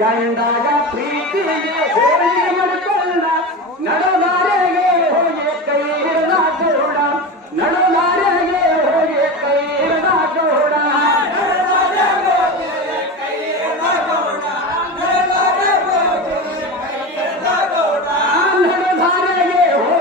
ಗಂಡಗ ಪ್ರೀತಿಗೆ ಹೋಗಿ ಮಾಡ್ಕೊಂಡ ನಡದಾರೆಗೆ ಹೋಗಿ ಕೈ ಹಿಡಿದ ಗೌಡ ನಡದಾರೆಗೆ ಹೋಗಿ ಕೈ ಹಿಡಿದ ಗೌಡ ನಡದಾರೆಗೆ ಹೋಗಿ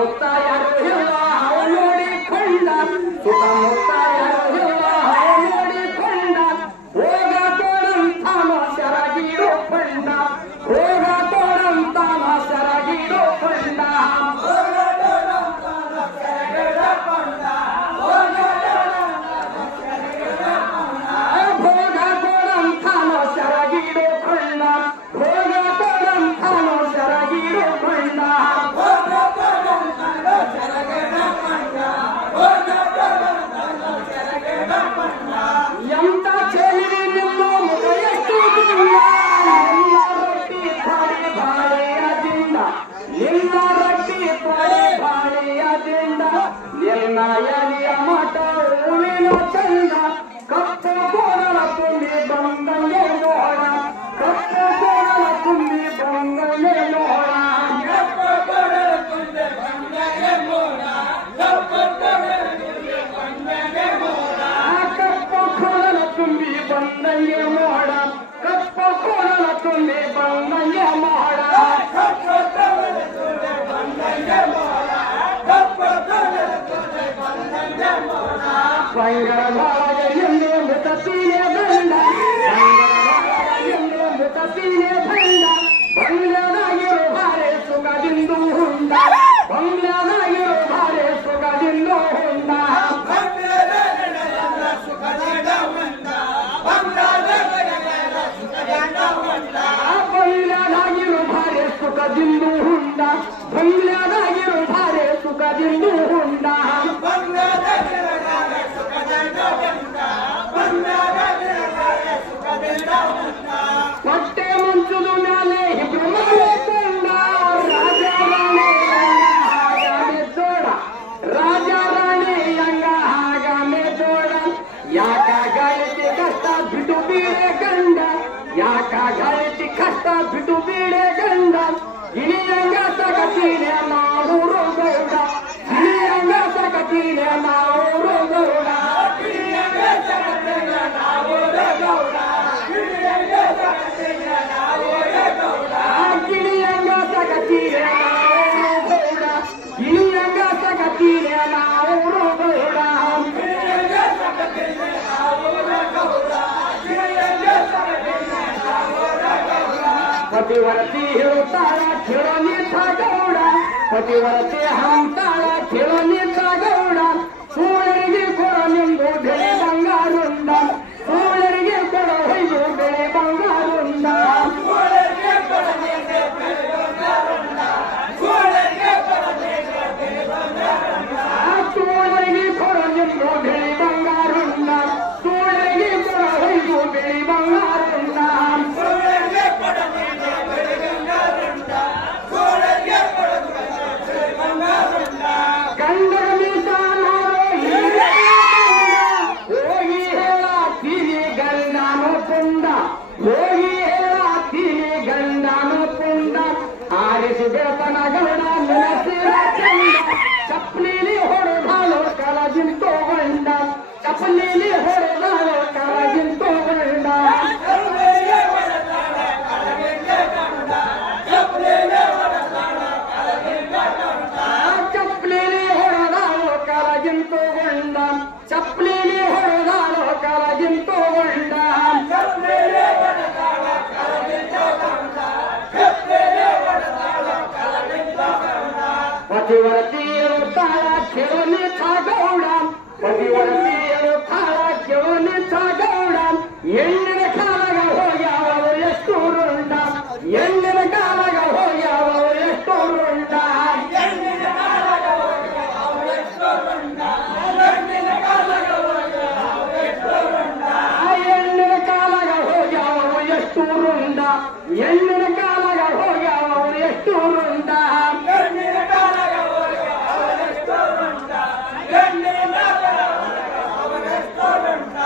ಸುತ್ತಮುತ್ತ ಯಾರು ಇಲ್ಲ ಹಾವು ನೋಡಿಕೊಂಡ ಸುತ್ತಮುತ್ತ ಯಾರು ಇಲ್ಲ ಹಾವು ನೋಡಿಕೊಂಡ ಹೋಗ ತೋಡಂತಾನ ಸೆರಗಿರೋ ಕೊಂಡ ಹೋಗ ತೋಡಂತಾನ ಸೆರಗಿರೋ ಕೊಂಡ ನಾಯನಿಯ ಮಠ ಹೂವಿನ ಚಂದ ಕಪ್ಪು ಕೋಡಲ ತುಂಬಿ ಬಂದಂಗೆ ನೋಡ ಕಪ್ಪು ಕೋಡಲ ತುಂಬಿ ಬಂದಂಗೆ ನೋಡ ಕಪ್ಪು ಕೋಡಲ ತುಂಬಿ ಬಂದಂಗೆ ನೋಡ ಕಪ್ಪು ಕೋಡಲ ತುಂಬಿ ಬಂದಂಗೆ ನೋಡ ಕಪ್ಪು ಕೋಡಲ ತುಂಬಿ ಬಂದಂಗೆ ನೋಡ ಕಪ್ಪು ಕೋಡಲ ತುಂಬಿ ಬಂದಂಗೆ ನೋಡ ಕಪ್ಪು ಕೋಡಲ ತುಂಬಿ ಬಂದಂಗೆ ನೋಡ ಕಪ್ಪು ಕೋಡಲ ಬಂಗಾರದಿಂದ ಮುತಪಿನೇ ಬಂದ ಬಂಗಾರದಿಂದ ಮುತಪಿನೇ ಬಂದ ಬಂಗ್ಲಾದಾಗಿರೋ ಬಾರೆ ಸುಖದಿಂದ ಹುಂಡ ಬಂಗ್ಲಾದಾಗಿರೋ ಬಾರೆ ಸುಖದಿಂದ ಹುಂಡ ಬಂಗ್ಲಾದಾಗಿರೋ ಬಾರೆ ಸುಖದಿಂದ ಹುಂಡ ಬಂಗ್ಲಾದಾಗಿರೋ ಬಾರೆ ಸುಖದಿಂದ ಹುಂಡ ಹೊಟ್ಟೆ ಮುಂಚುದ ಮೇಲೆ ಬ್ರಹ್ಮಕೊಂಡ ರಾಜ ರಾಣಿ ಅಂಗ ಹಾಗ ಮೇದೋಡ ಯಾಕ ಗಾಯತಿ ಕಷ್ಟ ಬಿಟ್ಟು ಬೀಡೆ ಗಂಡ ಯಾಕ ಗಾಯತಿ ಕಷ್ಟ ಬಿಟ್ಟು ಬೀಡೆ ಗಂಡ ಗಿಳಿಯಂಗ ಸಗತಿನೆ ನಾವು ರೋಗೌಡ ಗಿಳಿಯಂಗ ಸಗತಿನೆ ನಾವು ರೋಗೌಡ ಗಿಳಿಯಂಗ ಸಗತಿನೆ ನಾವು ರೋಗೌಡ ಗಿಳಿಯಂಗ ಸಗತಿನೆ ನಾವು ರೋಗೌಡ ಗಿಳಿಯಂಗ ಸಗತಿನೆ ನಾವು ರೋಗೌಡ ಗಿಳಿಯಂಗ ಸಗತಿನೆ ನಾವು ರೋಗೌಡ ಗಿಳಿಯಂಗ ಸಗತಿನೆ ನಾವು ರೋಗೌಡ ಗಿಳಿಯಂಗ ಸಗತಿನೆ ನಾವು ರೋಗೌಡ ಪತಿವರ್ತಿ ಹೇಳುತ್ತಾಳ ಕೇಳೋನಿ ಗೌಡ ಪತಿವರ್ತಿ ಹಂತಾಳ ಕೇಳೋನಿ ಗೌಡ ಸೂಳರಿಗೆ ಕೊಡ ನಿಂದು ಬೆಳೆ ಬಂಗಾರುಂಡ ಸೂಳರಿಗೆ ಕೊಡ ಹೊಯ್ದು ಬೆಳೆ ಬಂಗಾರುಂಡ ಸೂಳರಿಗೆ ಕೊಡ ನಿಂದು ಬೆಳೆ ಬಂಗಾರುಂಡ ಸೂಳರಿಗೆ ಕೊಡ ನಿಂದು ಬೆಳೆ ಬಂಗಾರುಂಡ ಸೂಳರಿಗೆ ಕೊಡ ನಿಂದು ಬೆಳೆ ಬಂಗಾರುಂಡ ಸೂಳರಿಗೆ ಕೊಡ ಹೊಯ್ದು ಬೆಳೆ ಬಂಗಾರುಂಡ ಸೂಳರಿಗೆ ಕೊಡ ನಿಂದು ಬೆಳೆ ಬಂಗಾರುಂಡ ಸೂಳರಿಗೆ ಕೊಡ ಬೆಳೆ ಬಂಗಾರುಂಡ ಗಂಡ ಹೋಗಿ ಹೇಳಾತೀನಿ ಗಂಡನು ಪುಂಡ ಹೋಗಿ ಹೇಳಾತೀನಿ ಗಂಡನು ಪುಂಡ ಆರಿಸಿ ಬೆಳತನ ಗಂಡ ಮನಸ್ಸಿನ ಚಂದ ಚಪ್ಪಲಿಲಿ ಹೊಡೆದಾಳು ಕಳಜಿಂತೋ ಗಂಡ ಚಪ್ಪಲಿಲಿ ಹೊಡೆದಾಳು ಕಳಜಿಂತೋ ಗಂಡ ಚಪ್ಪಲಿಲಿ ಹೊಡೆದಾಳು ಕಳಜಿಂತೋ ಗಂಡ ಚಪ್ಪಲಿಲಿ ಹೊಡೆದಾಳು ಕಳಜಿಂತೋ ಗಂಡ ಪತಿವರ್ತಿಯರು ತಾಳ ಕೇಳೋನಿ ಗೌಡ ಪತಿವರ್ತಿಯರು ತಾಳ ಕೇಳೋನಿ ಗೌಡ ಎಣ್ಣಿನ ಕಾಲಗ ಹೋಗ್ಯಾವ ಎಷ್ಟು ರುಂಡ ಎಣ್ಣಿನ ಕಾಲಗ ಹೋಗ್ಯಾವ ಎಷ್ಟು ರುಂಡ ಎಣ್ಣಿನ ಕಾಲಗ ಹೋಗ್ಯಾವ ಎಷ್ಟು ರುಂಡ ಎಣ್ಣಿನ ಕಾಲಗ ಹೋಗ್ಯಾವ ಎಷ್ಟು ರುಂಡ ಎಣ್ಣಿನ ಕಾಲಗ ಹೋಗ್ಯಾವ ಎಷ್ಟು ರುಂಡ ಎಣ್ಣಿನ ಕಾಲಗ ಹೋಗ್ಯಾವ ಎಷ್ಟು ರುಂಡ ಎಣ್ಣಿನ ಕಾಲಗ ಹೋಗ್ಯಾವ ಎಷ್ಟು ರುಂಡ ಎಣ್ಣಿನ ಕಾಲಗ ಎಷ್ಟು ರುಂಡ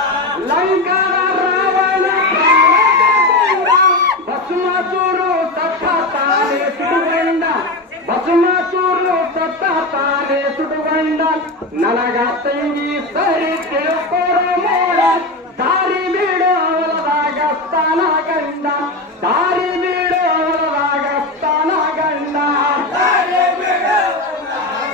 ಲಂಕಾರ ರಾವಣ ಬಸಮಾಸೂರು ತತ್ತ ತಾನೇ ಸುಡುಗಂಡ ಬಸಮಾಸೂರು ತತ್ತ ತಾನೇ ಸುಡುಗಂಡ ನನಗ ತಂಗಿ ಸರಿ ತಿಳ್ಕೊರ ಮೋಡ ದಾರಿ ಬಿಡೋ ಹೊಲದಾಗ ಸ್ಥಾನ ಗಂಡ ದಾರಿ ಬಿಡೋ ಹೊಲದಾಗ ಸ್ಥಾನ ಗಂಡ ದಾರಿ ಬಿಡೋ ಹೊಲದಾಗ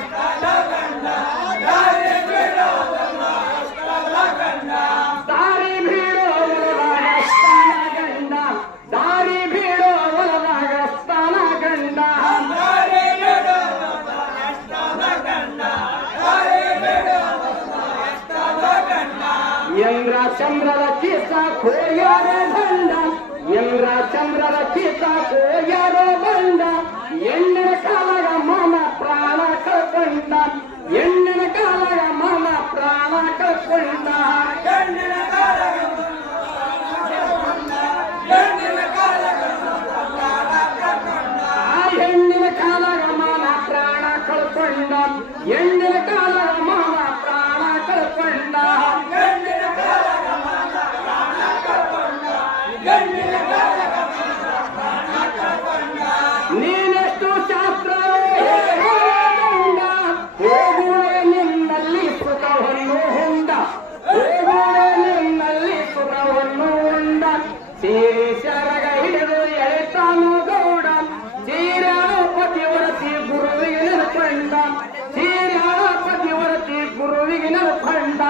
ಇಂದ್ರ ಚಂದ್ರರ ಕಿಸ ಕೋಯಾರೋ ಬಂಡ ಇಂದ್ರ ಚಂದ್ರರ ಕಿಸ ಕೋಯಾರೋ ಬಂಡ ಹೆಣ್ಣಿನ ಕಾಲಗ ಮಾಮ ಪ್ರಾಣ ಕಳ್ಕೊಂಡ ಹೆಣ್ಣಿನ ಕಾಲಗ ಮಾಮ ಪ್ರಾಣ ಕಳ್ಕೊಂಡ ಹೆಣ್ಣಿನ ಕಾಲಗ ಮಾಮ ಪ್ರಾಣ ಕಳ್ಕೊಂಡ ಹೆಣ್ಣಿನ ಕಾಲಗ ಮಾಮ ಪ್ರಾಣ ಕಳ್ಕೊಂಡ ನೀನೆಷ್ಟು ಶಾಸ್ತ್ರ ಹೋಗುವೆ ನಿನ್ನಲ್ಲಿ ಸುಖವನ್ನು ಹೊಂದ ಹೋಗುವೆ ನಿನ್ನಲ್ಲಿ ಸುಖವನ್ನು ಹೊಂದ ಸೀರೆ ಶರಗ ಹಿಡಿದು ಎಳೆತಾನು ಗೌಡ ಸೀರ್ಯಾಳ ಪತಿವರತಿ ಗುರುವಿಗೆ ನೆನಕೊಂಡ ಸೀರ್ಯಾಳ ಪತಿವರತಿ ಗುರುವಿಗೆ ನೆನಕೊಂಡ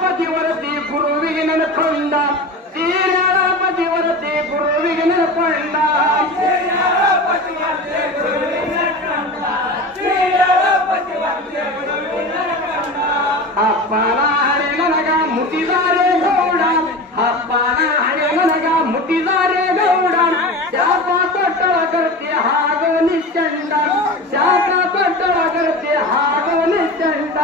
ಪತಿವರತಿ ಗುರುವಿಗೆ ನೆನಕೊಂಡ ಸೀರ್ಯಾಳ ಪತಿವರತಿ ಗುರುವಿಗೆ ನೆನಕೊಂಡ ಅಪ್ಪನ ಹಣೆ ನನಗ ಮುಟ್ಟಿದಾರೆ ಗೌಡ ಅಪ್ಪನ ಹಣೆ ನನಗ ಮುಟ್ಟಿದಾರೆ ಗೌಡ ಶಾಪ ತೊಟ್ಟಳ ಕರ್ತಿ ಹಾಗೋ ನಿಶ್ಚಂಡ ಶಾಪ ತೊಟ್ಟಳ ಕರ್ತಿ ಹಾಗೋ ನಿಶ್ಚಂಡ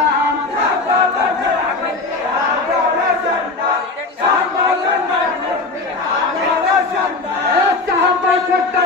ಶಾಪ ಕೊಟ್ಟ